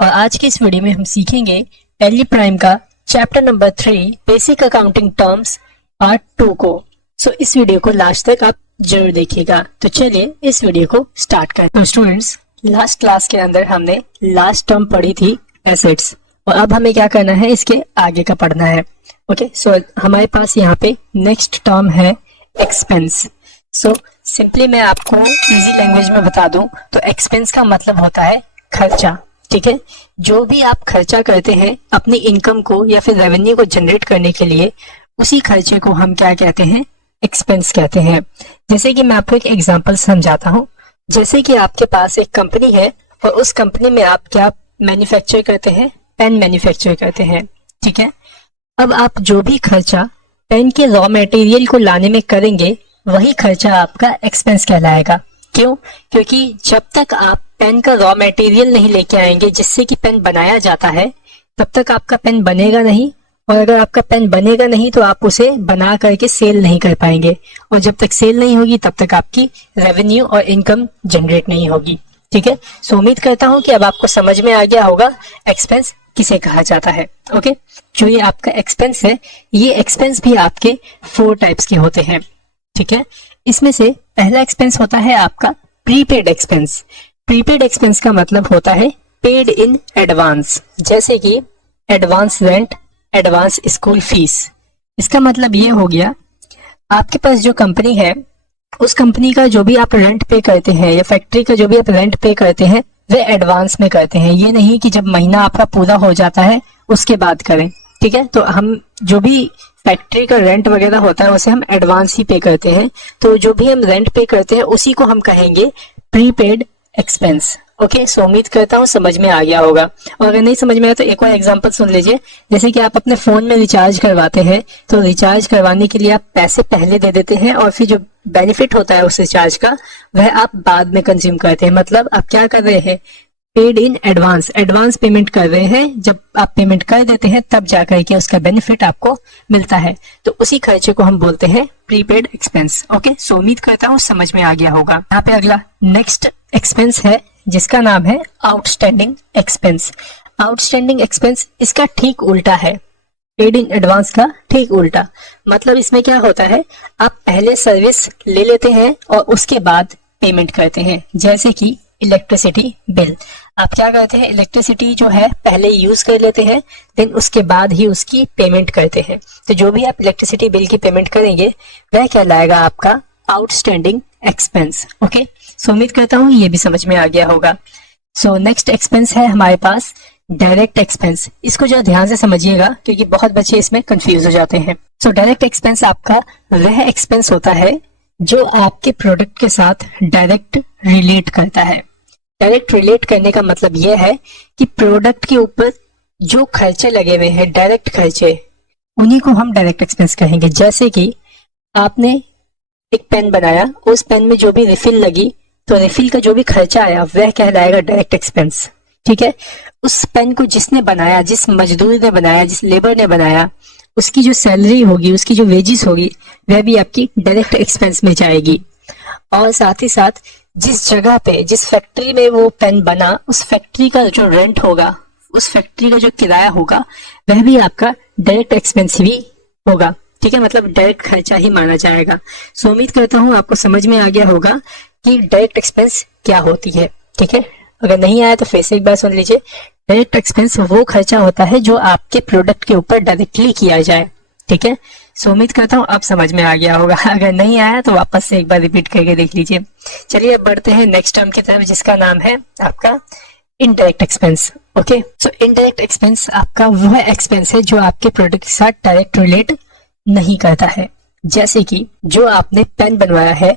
और आज के इस वीडियो में हम सीखेंगे टैली प्राइम का chapter number 3 basic accounting terms part 2 को। सो इस वीडियो को लास्ट तक आप जरूर देखिएगा। तो चलिए इस वीडियो को स्टार्ट करें। तो स्टूडेंट्स, लास्ट क्लास के अंदर हमने लास्ट टर्म पढ़ी थी एसेट्स, और अब हमें क्या करना है, इसके आगे का पढ़ना है। ओके, सो हमारे पास यहाँ पे नेक्स्ट टर्म है एक्सपेंस। सो सिंपली मैं आपको इजी लैंग्वेज में बता दूं तो एक्सपेंस का मतलब होता है खर्चा। ठीक है, जो भी आप खर्चा करते हैं अपनी इनकम को या फिर रेवेन्यू को जनरेट करने के लिए, उसी खर्चे को हम क्या कहते हैं, एक्सपेंस कहते हैं। जैसे कि मैं आपको एक एग्जांपल समझाता हूँ। जैसे कि आपके पास एक कंपनी है और उस कंपनी में आप क्या मैन्युफैक्चर करते हैं, पेन मैन्युफैक्चर करते हैं। ठीक है, अब आप जो भी खर्चा पेन के रॉ मटेरियल को लाने में करेंगे, वही खर्चा आपका एक्सपेंस कहलाएगा। क्यों? क्योंकि जब तक आप पेन का रॉ मटेरियल नहीं लेके आएंगे जिससे कि पेन बनाया जाता है, तब तक आपका पेन बनेगा नहीं, और अगर आपका पेन बनेगा नहीं तो आप उसे बना करके सेल नहीं कर पाएंगे, और जब तक सेल नहीं होगी तब तक आपकी रेवेन्यू और इनकम जनरेट नहीं होगी। ठीक है, सो उम्मीद करता हूं कि अब आपको समझ में आ गया होगा एक्सपेंस किसे कहा जाता है। ओके, जो ये आपका एक्सपेंस है, ये एक्सपेंस भी आपके 4 टाइप्स के होते हैं। ठीक है, इसमें से पहला एक्सपेंस होता है आपका प्रीपेड एक्सपेंस। प्रीपेड एक्सपेंस का मतलब होता है पेड इन एडवांस, जैसे कि advance rent, advance school fees. इसका मतलब ये हो गया, आपके पास जो कंपनी है, उस कंपनी का जो भी आप रेंट पे करते हैं या फैक्ट्री का जो भी आप रेंट पे करते हैं, वे एडवांस में करते हैं। ये नहीं कि जब महीना आपका पूरा हो जाता है उसके बाद करें। ठीक है, तो हम जो भी फैक्ट्री का रेंट वगैरह होता है उसे हम एडवांस ही पे करते हैं। तो जो भी हम रेंट पे करते हैं उसी को हम कहेंगे प्रीपेड एक्सपेंस। ओके, सो उम्मीद करता हूँ समझ में आ गया होगा। और अगर नहीं समझ में आया तो एक और एग्जांपल सुन लीजिए। जैसे कि आप अपने फोन में रिचार्ज करवाते हैं, तो रिचार्ज करवाने के लिए आप पैसे पहले दे देते हैं और फिर जो बेनिफिट होता है उस रिचार्ज का, वह आप बाद में कंज्यूम करते हैं। मतलब आप क्या कर रहे हैं, paid in advance, advance payment कर रहे हैं। जब आप पेमेंट कर देते हैं तब जाकर के उसका बेनिफिट आपको मिलता है, तो उसी खर्चे को हम बोलते हैं प्रीपेड एक्सपेंस। ओके, सो उम्मीद करता हूँ समझ में आ गया होगा। यहाँ पे अगला नेक्स्ट एक्सपेंस है जिसका नाम है आउटस्टैंडिंग एक्सपेंस। आउटस्टैंडिंग एक्सपेंस इसका ठीक उल्टा है, पेड इन एडवांस का ठीक उल्टा। मतलब इसमें क्या होता है, आप पहले सर्विस ले लेते हैं और उसके बाद पेमेंट करते हैं। जैसे कि इलेक्ट्रिसिटी बिल, आप क्या करते हैं, इलेक्ट्रिसिटी जो है पहले यूज कर लेते हैं, देन उसके बाद ही उसकी पेमेंट करते हैं। तो जो भी आप इलेक्ट्रिसिटी बिल की पेमेंट करेंगे वह कहलाएगा आपका आउटस्टैंडिंग एक्सपेंस। ओके, सो उम्मीद करता हूँ ये भी समझ में आ गया होगा। सो नेक्स्ट एक्सपेंस है हमारे पास डायरेक्ट एक्सपेंस। इसको जो ध्यान से समझिएगा क्योंकि बहुत बच्चे इसमें कंफ्यूज हो जाते हैं। सो डायरेक्ट एक्सपेंस आपका वह एक्सपेंस होता है जो आपके प्रोडक्ट के साथ डायरेक्ट रिलेट करता है। डायरेक्ट रिलेट करने का मतलब यह है कि प्रोडक्ट के ऊपर जो खर्चे लगे हुए हैं, डायरेक्ट खर्चे, उन्हीं को हम डायरेक्ट एक्सपेंस कहेंगे। जैसे कि आपने एक पेन बनाया, उस पेन में जो भी रिफिल लगी, तो रिफिल का जो भी खर्चा आया वह कहलाएगा डायरेक्ट एक्सपेंस। ठीक है, उस पेन को जिसने बनाया, जिस मजदूर ने बनाया, जिस लेबर ने बनाया, उसकी जो सैलरी होगी, उसकी जो वेजेस होगी, वह भी आपकी डायरेक्ट एक्सपेंस में जाएगी। और साथ ही साथ जिस जगह पे, जिस फैक्ट्री में वो पेन बना, उस फैक्ट्री का जो रेंट होगा, उस फैक्ट्री का जो किराया होगा, वह भी आपका डायरेक्ट एक्सपेंस भी होगा। ठीक है, मतलब डायरेक्ट खर्चा ही माना जाएगा। सो उम्मीद करता हूँ आपको समझ में आ गया होगा कि डायरेक्ट एक्सपेंस क्या होती है। ठीक है, अगर नहीं आया तो फिर से एक बार सुन लीजिए। डायरेक्ट एक्सपेंस वो खर्चा होता है जो आपके प्रोडक्ट के ऊपर डायरेक्टली किया जाए। ठीक है, सो उम्मीद करता हूँ अब समझ में आ गया होगा। अगर नहीं आया तो वापस से एक बार रिपीट करके देख लीजिए। चलिए अब बढ़ते हैं नेक्स्ट टर्म की तरफ जिसका नाम है आपका इनडायरेक्ट एक्सपेंस। ओके, सो इनडायरेक्ट एक्सपेंस आपका वह एक्सपेंस है जो आपके प्रोडक्ट के साथ डायरेक्ट रिलेट नहीं करता है। जैसे कि जो आपने पेन बनवाया है,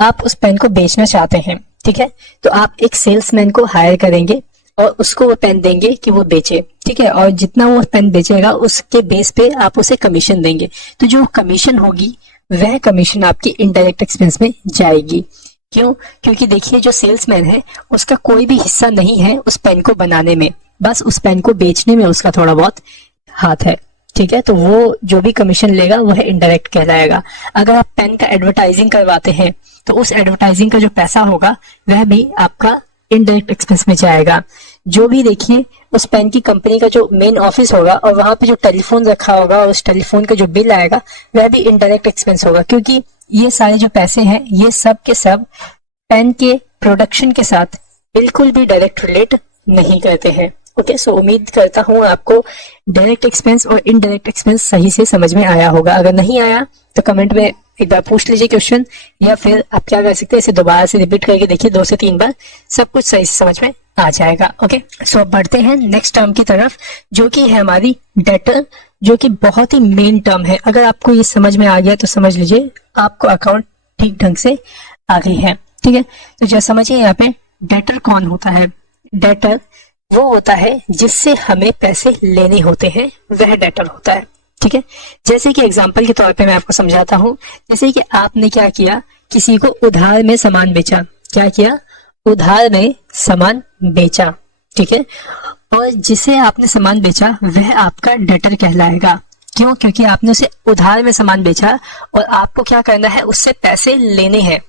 आप उस पेन को बेचना चाहते हैं। ठीक है, तो आप एक सेल्समैन को हायर करेंगे और उसको वो पेन देंगे कि वो बेचे। ठीक है, और जितना वो पेन बेचेगा उसके बेस पे आप उसे कमीशन देंगे। तो जो कमीशन होगी वह कमीशन आपकी इनडायरेक्ट एक्सपेंस में जाएगी। क्यों? क्योंकि देखिए, जो सेल्समैन है उसका कोई भी हिस्सा नहीं है उस पेन को बनाने में, बस उस पेन को बेचने में उसका थोड़ा बहुत हाथ है। ठीक है, तो वो जो भी कमीशन लेगा वह इनडायरेक्ट कहलाएगा। अगर आप पेन का एडवर्टाइजिंग करवाते हैं तो उस एडवर्टाइजिंग का जो पैसा होगा वह भी आपका इनडायरेक्ट एक्सपेंस में जाएगा। जो भी देखिए उस पेन की कंपनी का जो मेन ऑफिस होगा और वहां पे जो टेलीफोन रखा होगा और उस टेलीफोन का जो बिल आएगा वह भी इनडायरेक्ट एक्सपेंस होगा, क्योंकि ये सारे जो पैसे हैं ये सब के सब पेन के प्रोडक्शन के साथ बिल्कुल भी डायरेक्ट रिलेट नहीं करते हैं। ओके, सो उम्मीद करता हूँ आपको डायरेक्ट एक्सपेंस और इनडायरेक्ट एक्सपेंस सही से समझ में आया होगा। अगर नहीं आया तो कमेंट में एक बार पूछ लीजिए क्वेश्चन, या फिर आप क्या कर सकते हैं, इसे दोबारा से रिपीट करके देखिए 2 से 3 बार, सब कुछ सही से समझ में आ जाएगा। ओके, सो अब बढ़ते हैं नेक्स्ट टर्म की तरफ, जो कि है हमारी डेटर, जो कि बहुत ही मेन टर्म है। अगर आपको ये समझ में आ गया तो समझ लीजिए आपको अकाउंट ठीक ढंग से आ गई है। ठीक है, तो जैसे समझिए यहाँ पे डेटर कौन होता है। डेटर वो होता है जिससे हमें पैसे लेने होते हैं, वह डेटर होता है। ठीक है, जैसे कि एग्जांपल के तौर पे मैं आपको समझाता हूँ। जैसे कि आपने क्या किया, किसी को उधार में सामान बेचा। क्या किया, उधार में सामान बेचा। ठीक है, और जिसे आपने सामान बेचा वह आपका डेटर कहलाएगा। क्यों? क्योंकि आपने उसे उधार में सामान बेचा और आपको क्या करना है, उससे पैसे लेने हैं।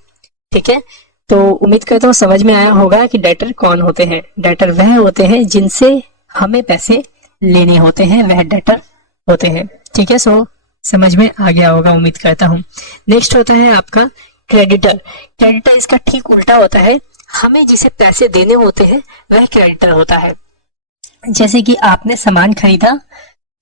ठीक है, तो उम्मीद करता हूँ समझ में आया होगा कि डेटर कौन होते हैं। डेटर वह होते हैं जिनसे हमें पैसे लेने होते हैं, वह डेटर होते हैं। ठीक है, सो समझ में आ गया होगा उम्मीद करता हूँ। नेक्स्ट होता है आपका क्रेडिटर। क्रेडिटर इसका ठीक उल्टा होता है, हमें जिसे पैसे देने होते हैं वह क्रेडिटर होता है। जैसे कि आपने सामान खरीदा,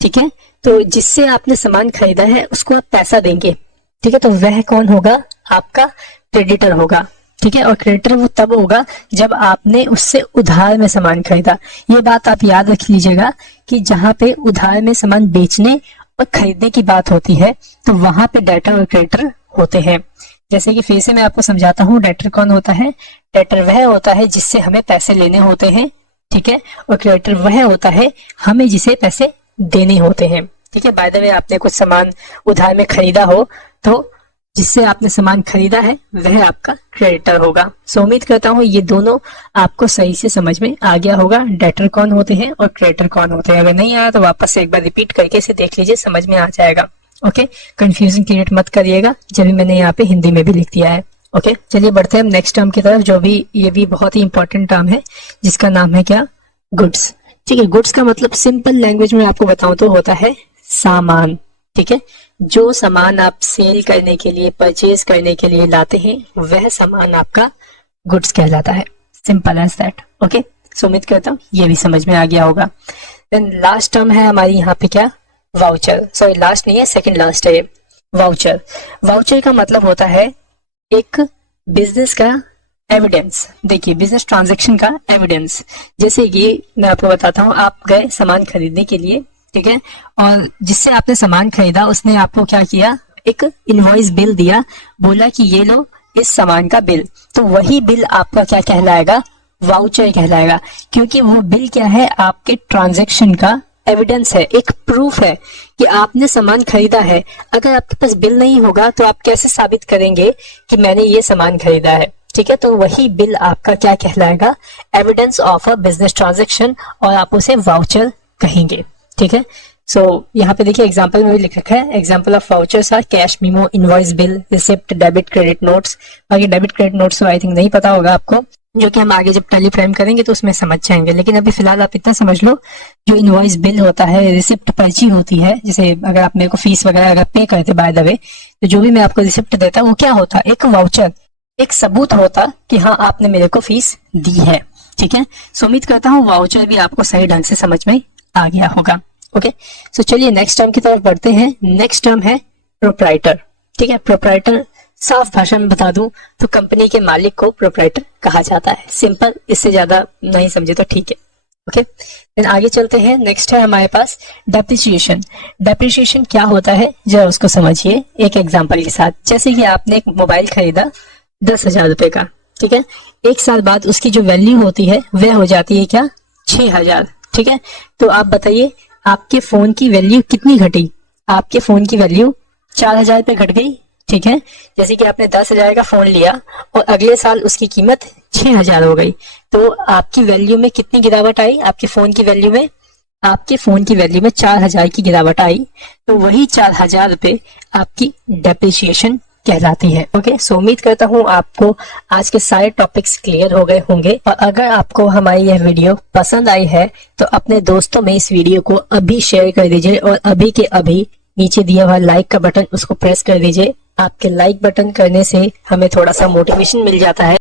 ठीक है, तो जिससे आपने सामान खरीदा है उसको आप पैसा देंगे। ठीक है, तो वह कौन होगा, आपका क्रेडिटर होगा। ठीक है, और क्रेडिटर वो तब होगा जब आपने उससे उधार में सामान खरीदा। ये बात आप याद रख लीजिएगा कि जहां पे उधार में सामान बेचने और खरीदने की बात होती है तो वहां पे डेटर और क्रेडिटर होते हैं। जैसे कि फिर से मैं आपको समझाता हूँ, डेटर कौन होता है। डेटर वह होता है जिससे हमें पैसे लेने होते हैं। ठीक है, और क्रेडिटर वह होता है हमें जिसे पैसे देने होते हैं। ठीक है, बाय द वे आपने कुछ सामान उधार में खरीदा हो तो जिससे आपने सामान खरीदा है वह आपका क्रेडिटर होगा। सो उम्मीद करता हूँ ये दोनों आपको सही से समझ में आ गया होगा, डेटर कौन होते हैं और क्रेडिटर कौन होते हैं। अगर नहीं आया तो वापस से एक बार रिपीट करके इसे देख लीजिए, समझ में आ जाएगा। ओके, कंफ्यूजन क्रिएट मत करिएगा, जब भी मैंने यहाँ पे हिंदी में भी लिख दिया है। ओके, चलिए बढ़ते हैं हम नेक्स्ट टर्म की तरफ, जो भी ये भी बहुत ही इंपॉर्टेंट टर्म है, जिसका नाम है क्या, गुड्स। ठीक है, गुड्स का मतलब सिंपल लैंग्वेज में आपको बताऊं तो होता है सामान। ठीक है, जो सामान आप सेल करने के लिए, परचेज करने के लिए लाते हैं वह सामान आपका गुड्स कहलाता है। Simple as that. Okay, so उम्मीद करता हूँ ये भी समझ में आ गया होगा। देन लास्ट टर्म है हमारी यहाँ पे क्या, वाउचर। सॉरी, लास्ट नहीं है, सेकंड लास्ट है ये, वाउचर। वाउचर का मतलब होता है एक बिजनेस का एविडेंस। देखिए, बिजनेस ट्रांजैक्शन का एविडेंस। जैसे कि मैं आपको बताता हूँ, आप गए सामान खरीदने के लिए, ठीक है, और जिससे आपने सामान खरीदा उसने आपको क्या किया, एक इनवॉइस बिल दिया, बोला कि ये लो इस सामान का बिल। तो वही बिल आपका क्या कहलाएगा, वाउचर कहलाएगा, क्योंकि वो बिल क्या है, आपके ट्रांजैक्शन का एविडेंस है, एक प्रूफ है कि आपने सामान खरीदा है। अगर आपके पास बिल नहीं होगा तो आप कैसे साबित करेंगे कि मैंने ये सामान खरीदा है। ठीक है, तो वही बिल आपका क्या कहलाएगा, evidence of a business transaction, और आप उसे वाउचर कहेंगे। ठीक है, सो यहाँ पे देखिए एग्जांपल में भी लिख रखा है, example of vouchers are cash memo, invoice bill, receipt, debit credit notes. बाकी डेबिट क्रेडिट नोट्स तो आई थिंक नहीं पता होगा आपको, जो कि हम आगे जब टैली प्राइम करेंगे तो उसमें समझ जाएंगे। लेकिन अभी फिलहाल आप इतना समझ लो, जो इनवॉइस बिल होता है, रिसिप्ट पर्ची होती है, जैसे अगर आप मेरे को फीस वगैरह अगर पे करते बाय द वे, तो जो भी मैं आपको रिसिप्ट देता वो क्या होता, एक वाउचर, एक सबूत होता कि हाँ आपने मेरे को फीस दी है। ठीक है, सो उम्मीद करता हूँ वाउचर भी आपको सही ढंग से समझ में आ गया होगा। ओके, सो चलिए नेक्स्ट टर्म की तरफ बढ़ते हैं। नेक्स्ट टर्म है प्रोप्राइटर। ठीक है, प्रोप्राइटर साफ भाषा में बता दूं तो कंपनी के मालिक को प्रोप्राइटर कहा जाता है। सिंपल, इससे ज्यादा नहीं समझे तो ठीक है। ओके, देन आगे चलते हैं। नेक्स्ट है हमारे पास डेप्रिसिएशन। डेप्रिसिएशन क्या होता है जरा उसको समझिए एक एग्जांपल के साथ। जैसे कि आपने एक मोबाइल खरीदा 10,000 रुपए का, ठीक है, एक साल बाद उसकी जो वैल्यू होती है वह हो जाती है क्या, 6,000। ठीक है, तो आप बताइए आपके फोन की वैल्यू कितनी घटी, आपके फोन की वैल्यू 4,000 पे घट गई। ठीक है, जैसे कि आपने 10,000 का फोन लिया और अगले साल उसकी कीमत 6,000 हो गई, तो आपकी वैल्यू में कितनी गिरावट आई, आपके फोन की वैल्यू में, आपके फोन की वैल्यू में 4,000 की गिरावट आई। तो वही 4,000 रुपए आपकी डेप्रिसिएशन कहलाती है। ओके, सो उम्मीद करता हूँ आपको आज के सारे टॉपिक्स क्लियर हो गए होंगे, और अगर आपको हमारी यह वीडियो पसंद आई है तो अपने दोस्तों में इस वीडियो को अभी शेयर कर दीजिए, और अभी के अभी नीचे दिया हुआ लाइक का बटन उसको प्रेस कर दीजिए। आपके लाइक बटन करने से हमें थोड़ा सा मोटिवेशन मिल जाता है